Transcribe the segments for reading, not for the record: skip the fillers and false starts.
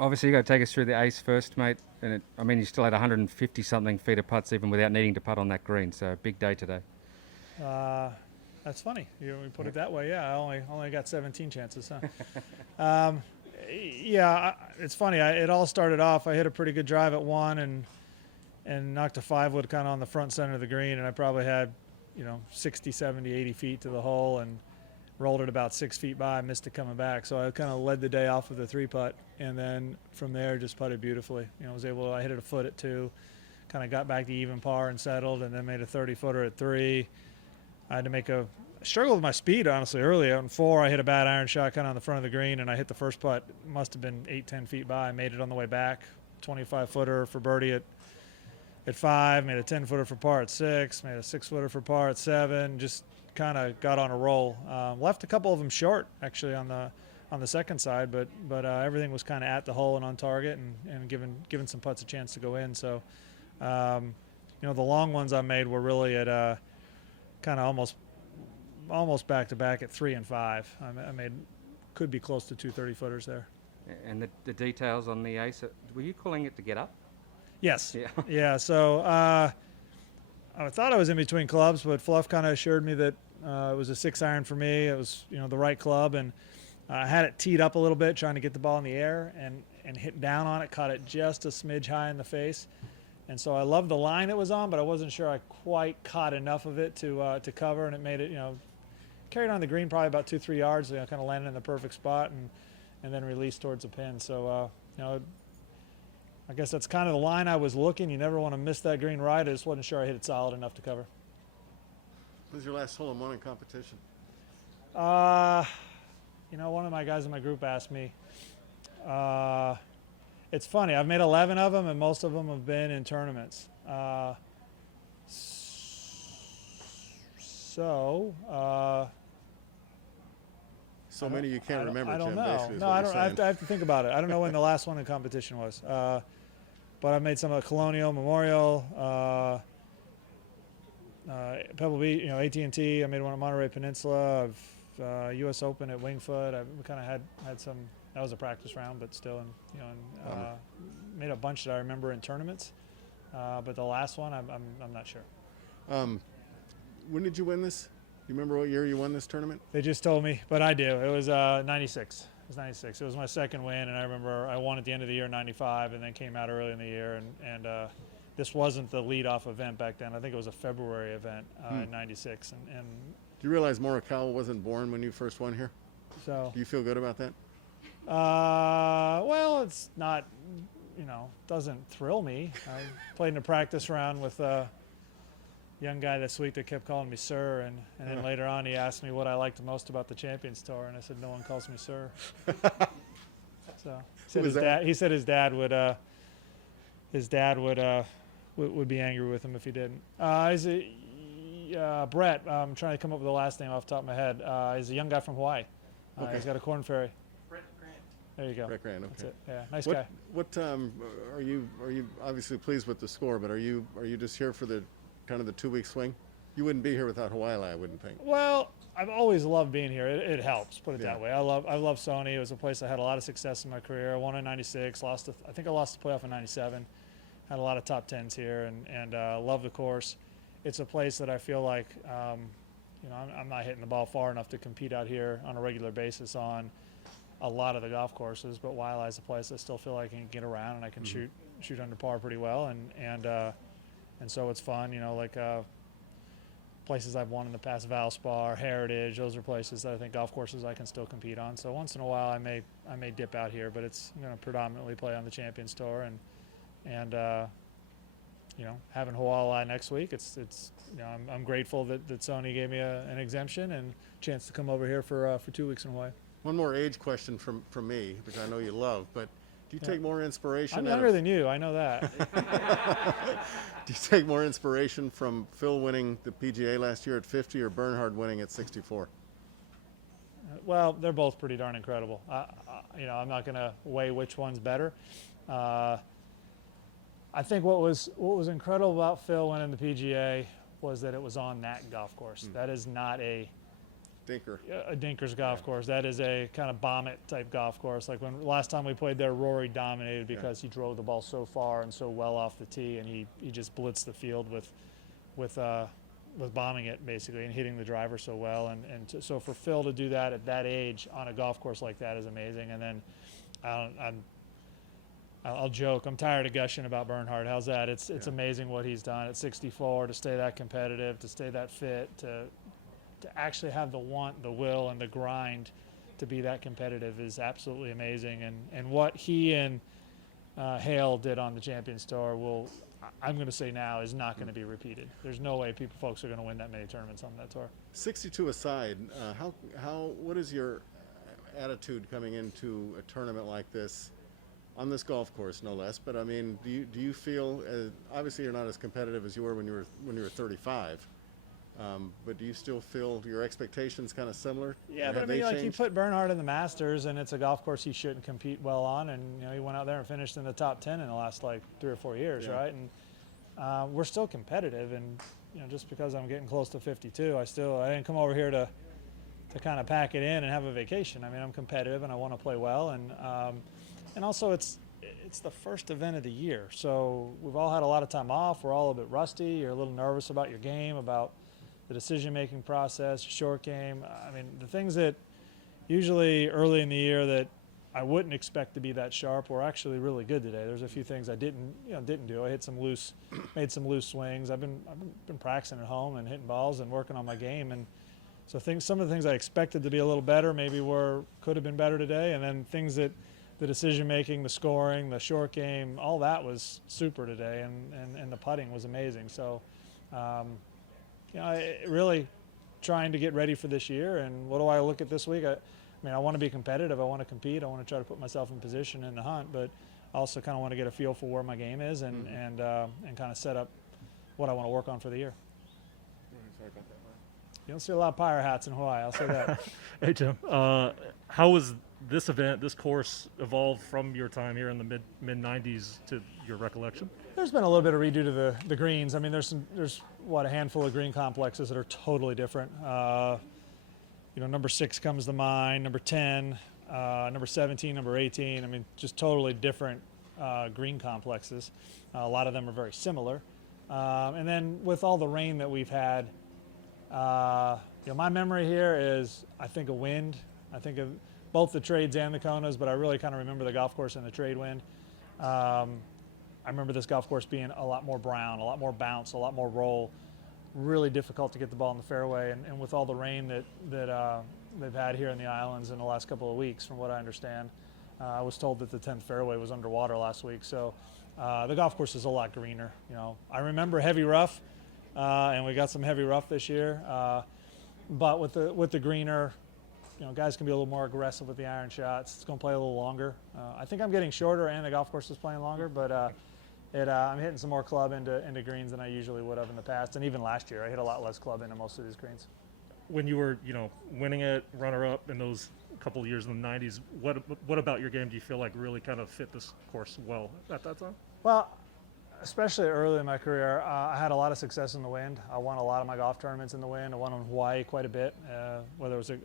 Obviously, you got to take us through the ace first, mate. And I mean, you still had 150 something feet of putts even without needing to putt on that green. So big day today. That's funny. You put it that way. Yeah, I only got 17 chances. Huh? Yeah, it's funny. It all started off. I hit a pretty good drive at one and knocked a 5-wood kind of on the front center of the green, and I probably had 60, 70, 80 feet to the hole and rolled it about 6 feet by, missed it coming back. So I kind of led the day off with a 3-putt, and then from there just putted beautifully. I hit it a foot at 2, kind of got back to even par and settled, and then made a 30-footer at 3. I had to struggled with my speed, honestly, early. On 4, I hit a bad iron shot kind of on the front of the green, and I hit the first putt. Must have been 8, 10 feet by. I made it on the way back, 25-footer for birdie at 5, made a 10-footer for par at 6, made a 6-footer for par at 7, just kind of got on a roll. Left a couple of them short, actually, on the second side, but everything was kind of at the hole and on target, and giving some putts a chance to go in. So, the long ones I made were really at kind of almost back-to-back at 3 and 5. I made could be close to 2 30-footers there. And the details on the ace, were you calling it to get up? Yes. Yeah. Yeah. So I thought I was in between clubs, but Fluff kind of assured me that it was a 6-iron for me. It was the right club, and I had it teed up a little bit, trying to get the ball in the air, and hit down on it, caught it just a smidge high in the face. And so I loved the line it was on, but I wasn't sure I quite caught enough of it to cover, and it made it carried on the green probably about 2-3 yards, kind of landed in the perfect spot, and then released towards the pin. So I guess that's kind of the line I was looking. You never want to miss that green right. I just wasn't sure I hit it solid enough to cover. What was your last hole-in-one in competition? One of my guys in my group asked me. It's funny. I've made 11 of them, and most of them have been in tournaments. So many you can't remember. I don't Jim, know. No, I don't. I have to think about it. I don't know when the last one in competition was. But I've made some of the Colonial, Memorial, Pebble Beach, AT&T. I made one at Monterey Peninsula. I've U.S. Open at Wingfoot. I kind of had some. That was a practice round, but still, made a bunch that I remember in tournaments. But the last one, I'm not sure. When did you win this? You remember what year you won this tournament? They just told me, but I do. It was 96. It was 96. It was my second win, and I remember I won at the end of the year in 95, and then came out early in the year. And this wasn't the lead-off event back then. I think it was a February event in 96. And do you realize Morikawa wasn't born when you first won here? So do you feel good about that? Well, it's not, doesn't thrill me. I played in a practice round with a young guy this week that kept calling me sir, and then later on he asked me what I liked most about the Champions Tour, and I said no one calls me sir. So he said his dad would be angry with him if he didn't. Brett. I'm trying to come up with the last name off the top of my head. He's a young guy from Hawaii. Okay. He's got a Corn Ferry. Brett Grant. There you go. Brett Grant. Okay. That's it. Yeah, nice guy. What are you obviously pleased with the score? But are you just here for the kind of the 2-week swing? You wouldn't be here without Hawaii, I wouldn't think. Well, I've always loved being here. It helps, put it Yeah. that way. I love Sony. It was a place I had a lot of success in my career. I won in 96. I think I lost the playoff in 97. Had a lot of top 10s here, and love the course. It's a place that I feel like I'm not hitting the ball far enough to compete out here on a regular basis on a lot of the golf courses, but Waialae's a place I still feel like I can get around, and I can shoot under par pretty well, and so it's fun. Places I've won in the past, Valspar, Heritage, those are places that I think golf courses I can still compete on. So once in a while I may dip out here, but I'm going to predominantly play on the Champions Tour, and having Hawaii next week, I'm grateful that Sony gave me an exemption and a chance to come over here for 2 weeks in Hawaii. One more age question from me, which I know you love, but do you take more inspiration? I'm younger than you, I know that. Do you take more inspiration from Phil winning the PGA last year at 50 or Bernhard winning at 64? Well, they're both pretty darn incredible. I'm not going to weigh which one's better. I think what was incredible about Phil winning the PGA was that it was on that golf course. That is not a Dinker. a Dinker's golf course. That is a kind of bomb it type golf course. Like when last time we played there, Rory dominated because he drove the ball so far and so well off the tee, and he just blitzed the field with bombing it basically and hitting the driver so well. So for Phil to do that at that age on a golf course like that is amazing. And then I'll joke, I'm tired of gushing about Bernhard. How's that? It's amazing what he's done at 64 to stay that competitive, to stay that fit, to actually have the want, the will, and the grind to be that competitive is absolutely amazing. And what he and Hale did on the Champions Tour I'm going to say now, is not going to be repeated. There's no way folks are going to win that many tournaments on that tour. 62 aside, what is your attitude coming into a tournament like this, on this golf course, no less? But I mean, do you feel obviously you're not as competitive as you were when you were 35, but do you still feel your expectations kind of similar? Yeah, but I mean, like you put Bernhard in the Masters, and it's a golf course he shouldn't compete well on, and he went out there and finished in the top 10 in the last like 3 or 4 years, right? And we're still competitive, and just because I'm getting close to 52, I didn't come over here to kind of pack it in and have a vacation. I mean, I'm competitive and I want to play well, and also it's the first event of the year, so we've all had a lot of time off. We're all a bit rusty. You're a little nervous about your game, about the decision-making process, short game. I mean, the things that usually early in the year that I wouldn't expect to be that sharp were actually really good today. There's a few things I didn't do. I made some loose swings. I've been practicing at home and hitting balls and working on my game, and so some of the things I expected to be a little better maybe could have been better today, and then things that the decision-making, the scoring, the short game, all that was super today, and the putting was amazing. So. Really trying to get ready for this year. And what do I look at this week? I mean, I want to be competitive. I want to compete. I want to try to put myself in position in the hunt, but I also kind of want to get a feel for where my game is and kind of set up what I want to work on for the year. Sorry about that, Mark. You don't see a lot of pyre hats in Hawaii, I'll say that. Hey, Tim. How was this event, this course, evolved from your time here in the mid-90s to your recollection? There's been a little bit of redo to the greens. I mean, there's a handful of green complexes that are totally different. Number 6 comes to mind, number 10, number 17, number 18. I mean, just totally different green complexes. A lot of them are very similar. And then with all the rain that we've had, my memory here is, I think, of wind. I think of both the trades and the Konas, but I really kind of remember the golf course and the trade wind. I remember this golf course being a lot more brown, a lot more bounce, a lot more roll. Really difficult to get the ball in the fairway, and with all the rain that they've had here in the islands in the last couple of weeks, from what I understand, I was told that the 10th fairway was underwater last week. So the golf course is a lot greener. I remember heavy rough, and we got some heavy rough this year. But with the greener, guys can be a little more aggressive with the iron shots. It's going to play a little longer. I think I'm getting shorter, and the golf course is playing longer, but I'm hitting some more club into greens than I usually would have in the past. And even last year, I hit a lot less club into most of these greens. When you were, winning it, runner-up in those couple of years in the 90s, what about your game do you feel like really kind of fit this course well at that time? Well, especially early in my career, I had a lot of success in the wind. I won a lot of my golf tournaments in the wind. I won on Hawaii quite a bit. I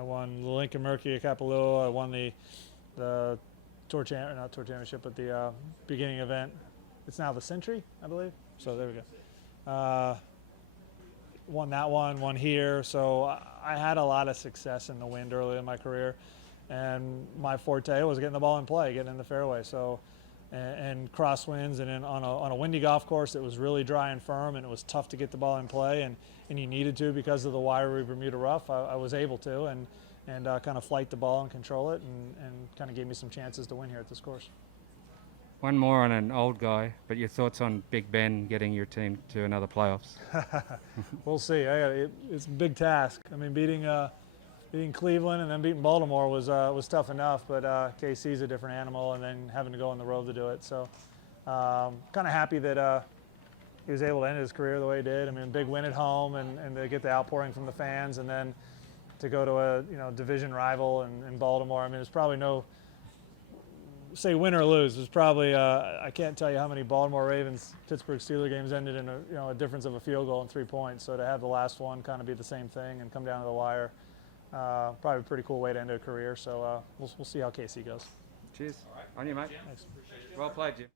won the Lincoln Mercury at Kapalua. I won the not Tour Championship, but the beginning event. It's now the Century, I believe. So there we go. Won that won here. So I had a lot of success in the wind early in my career. And my forte was getting the ball in play, getting in the fairway. So, and crosswinds, and then on a windy golf course, it was really dry and firm, and it was tough to get the ball in play, and you needed to because of the wiry Bermuda rough. I was able to, and kind of flight the ball and control it, and kind of gave me some chances to win here at this course. One more on an old guy, but your thoughts on Big Ben getting your team to another playoffs? We'll see. It's a big task. I mean, beating Cleveland and then beating Baltimore was tough enough, but KC's a different animal, and then having to go on the road to do it. So kind of happy that he was able to end his career the way he did. I mean, big win at home, and to get the outpouring from the fans, and then to go to a division rival in Baltimore. I mean, there's probably say win or lose. There's probably I can't tell you how many Baltimore Ravens Pittsburgh Steelers games ended in a difference of a field goal and 3 points. So to have the last one kind of be the same thing and come down to the wire, Probably a pretty cool way to end a career. So we'll see how Casey goes. Cheers. On you, mate. Thanks. Well played, Jim.